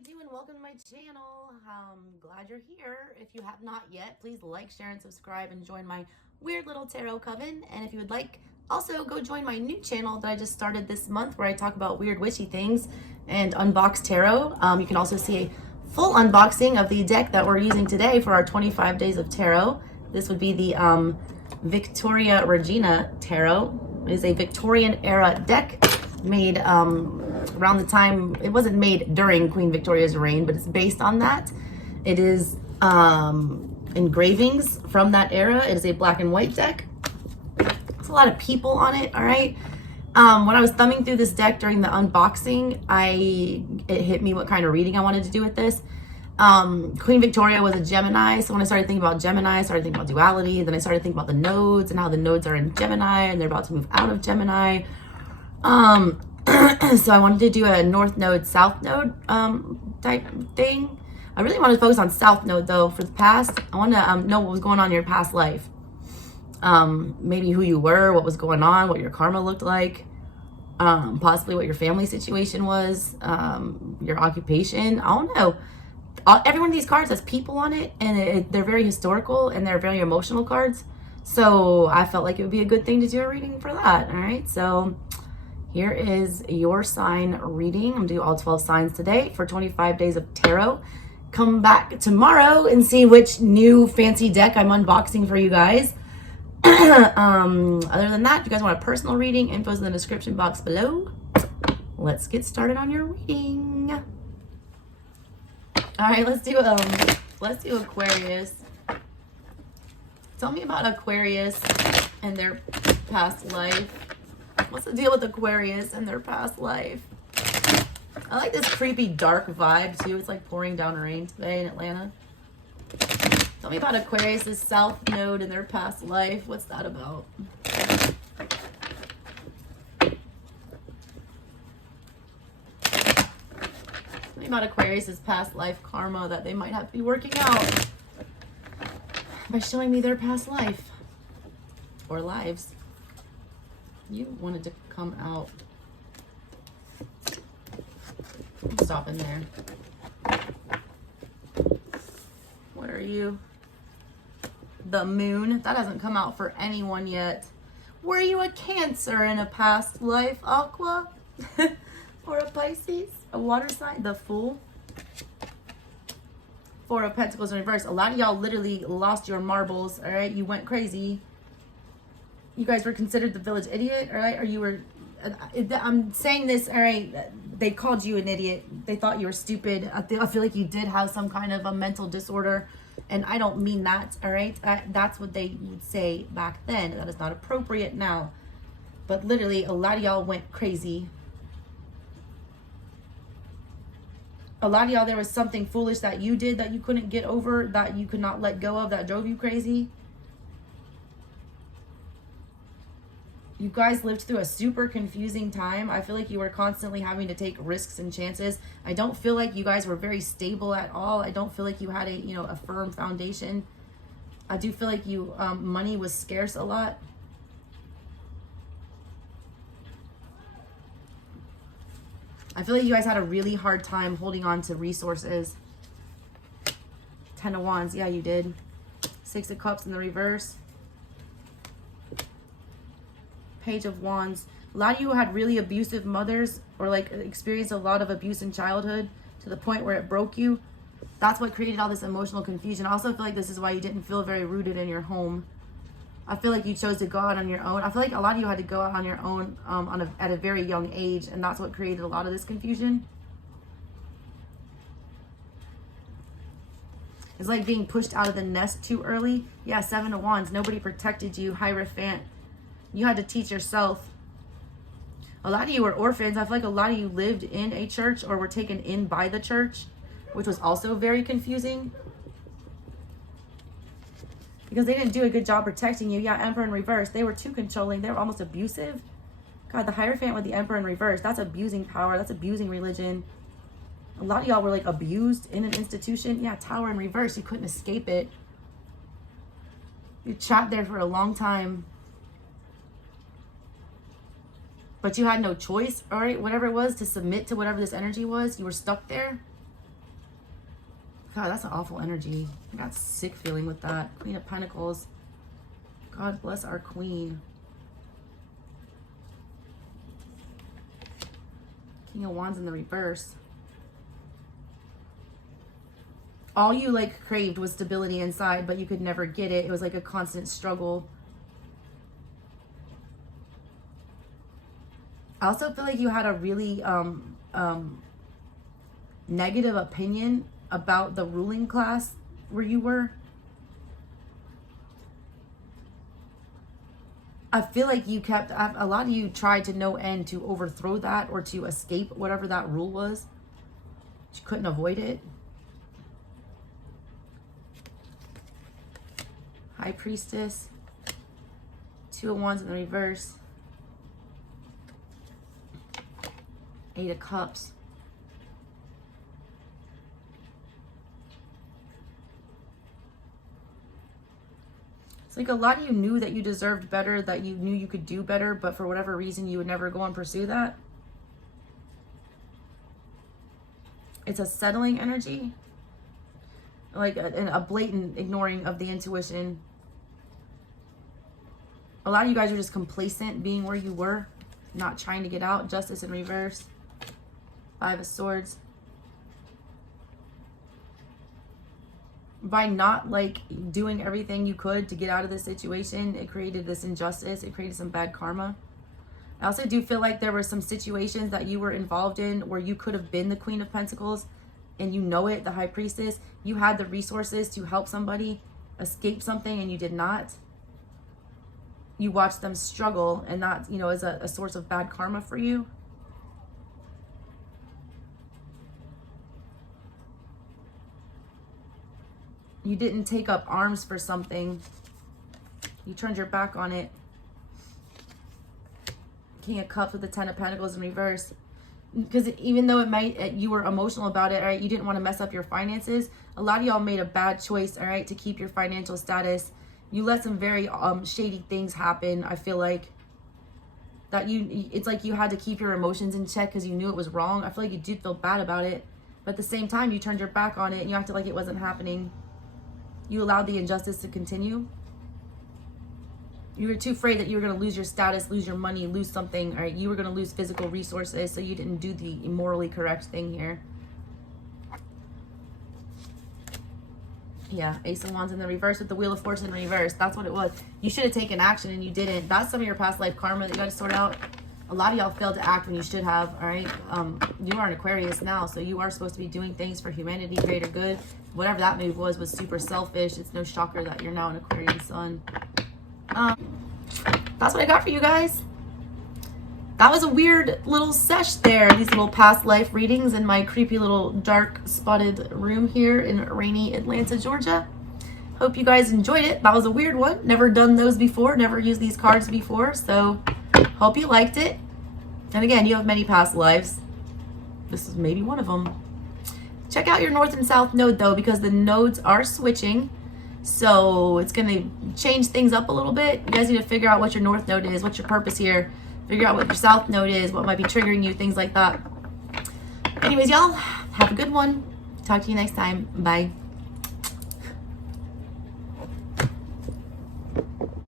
you doing? Welcome to my channel. Glad you're here. If you have not yet, please like, share, and subscribe and join my weird little tarot coven. And if you would like, also go join my new channel that I just started this month where I talk about weird witchy things and unbox tarot. You can also see a full unboxing of the deck that we're using today for our 25 days of tarot. This would be the Victoria Regina Tarot. It is a Victorian era deck made around the time, it wasn't made during Queen Victoria's reign, but it's based on that. It is engravings from that era. It is a black and white deck. It's a lot of people on it, all right? When I was thumbing through this deck during the unboxing, it hit me what kind of reading I wanted to do with this. Queen Victoria was a Gemini, so when I started thinking about Gemini, I started thinking about duality. Then I started thinking about the nodes and how the nodes are in Gemini and they're about to move out of Gemini. So I wanted to do a north node, south node type thing. I really wanted to focus on south node though for the past. I want to know what was going on in your past life. Maybe who you were, what was going on, what your karma looked like, possibly what your family situation was, your occupation. I don't know. Every one of these cards has people on it, and they're very historical and they're very emotional cards. So I felt like it would be a good thing to do a reading for that. All right, so here is your sign reading. I'm gonna do all 12 signs today for 25 days of tarot. Come back tomorrow and see which new fancy deck I'm unboxing for you guys. Other than that, if you guys want a personal reading, info's in the description box below. Let's get started on your reading. All right, let's do Aquarius. Tell me about Aquarius and their past life. What's the deal with Aquarius and their past life? I like this creepy dark vibe too. It's like pouring down rain today in Atlanta. Tell me about Aquarius' south node and their past life. What's that about? Tell me about Aquarius' past life karma that they might have to be working out by showing me their past life or lives. You wanted to come out. Stop in there. What are you? The moon. That hasn't come out for anyone yet. Were you a Cancer in a past life, Aqua? Or a Pisces? A water sign? The Fool? Four of Pentacles in reverse. A lot of y'all literally lost your marbles, all right? You went crazy. You guys were considered the village idiot, all right? Or you were, I'm saying this, all right, they called you an idiot. They thought you were stupid. I feel like you did have some kind of a mental disorder. And I don't mean that, all right? That's what they would say back then. That is not appropriate now. But literally, a lot of y'all went crazy. A lot of y'all, there was something foolish that you did that you couldn't get over, that you could not let go of, that drove you crazy. You guys lived through a super confusing time. I feel like you were constantly having to take risks and chances. I don't feel like you guys were very stable at all. I don't feel like you had a firm foundation. I do feel like you money was scarce a lot. I feel like you guys had a really hard time holding on to resources. 10 of Wands, yeah, you did. 6 of Cups in the reverse. Page of Wands. A lot of you had really abusive mothers or like experienced a lot of abuse in childhood to the point where it broke you. That's what created all this emotional confusion. I also feel like this is why you didn't feel very rooted in your home. I feel like you chose to go out on your own. I feel like a lot of you had to go out on your own at a very young age, and that's what created a lot of this confusion. It's like being pushed out of the nest too early. Yeah, 7 of Wands. Nobody protected you. Hierophant. You had to teach yourself. A lot of you were orphans. I feel like a lot of you lived in a church or were taken in by the church, which was also very confusing because they didn't do a good job protecting you. Yeah, Emperor in reverse. They were too controlling. They were almost abusive. God, the Hierophant with the Emperor in reverse. That's abusing power. That's abusing religion. A lot of y'all were like abused in an institution. Yeah, Tower in reverse. You couldn't escape it. You trapped there for a long time. But you had no choice, all right? Whatever it was, to submit to whatever this energy was, you were stuck there. God, that's an awful energy. I got sick feeling with that. Queen of Pentacles. God bless our queen. King of Wands in the reverse. All you like craved was stability inside, but you could never get it. It was like a constant struggle. I also feel like you had a really negative opinion about the ruling class where you were. I feel like you kept, a lot of you tried to no end to overthrow that or to escape whatever that rule was. You couldn't avoid it. High Priestess. Two of Wands in the reverse. Eight of Cups. It's like a lot of you knew that you deserved better, that you knew you could do better, but for whatever reason, you would never go and pursue that. It's a settling energy. Like a blatant ignoring of the intuition. A lot of you guys are just complacent being where you were, not trying to get out. Justice in reverse. Five of Swords. By not like doing everything you could to get out of this situation, it created this injustice. It created some bad karma. I also do feel like there were some situations that you were involved in where you could have been the Queen of Pentacles and you know it, the High Priestess. You had the resources to help somebody escape something and you did not. You watched them struggle and that, you know, is a source of bad karma for you. You didn't take up arms for something. You turned your back on it. King of Cups with the Ten of Pentacles in reverse. Because even though you were emotional about it, all right, you didn't want to mess up your finances. A lot of y'all made a bad choice, all right, to keep your financial status. You let some very shady things happen. I feel like that it's like you had to keep your emotions in check because you knew it was wrong. I feel like you did feel bad about it. But at the same time, you turned your back on it and you acted like it wasn't happening. You allowed the injustice to continue. You were too afraid that you were going to lose your status, lose your money, lose something. All right, you were going to lose physical resources, so you didn't do the morally correct thing here. Yeah, Ace of Wands in the reverse with the Wheel of Fortune in reverse. That's what it was. You should have taken action and you didn't. That's some of your past life karma that you got to sort out. A lot of y'all failed to act when you should have, all right? You are an Aquarius now, so you are supposed to be doing things for humanity, greater good. Whatever that move was super selfish. It's no shocker that you're now an Aquarian sun. That's what I got for you guys. That was a weird little sesh there. These little past life readings in my creepy little dark spotted room here in rainy Atlanta, Georgia. Hope you guys enjoyed it. That was a weird one. Never done those before. Never used these cards before. So hope you liked it. And again, you have many past lives. This is maybe one of them. Check out your north and south node though, because the nodes are switching. So it's going to change things up a little bit. You guys need to figure out what your north node is, what's your purpose here. Figure out what your south node is, what might be triggering you, things like that. Anyways, y'all, have a good one. Talk to you next time. Bye.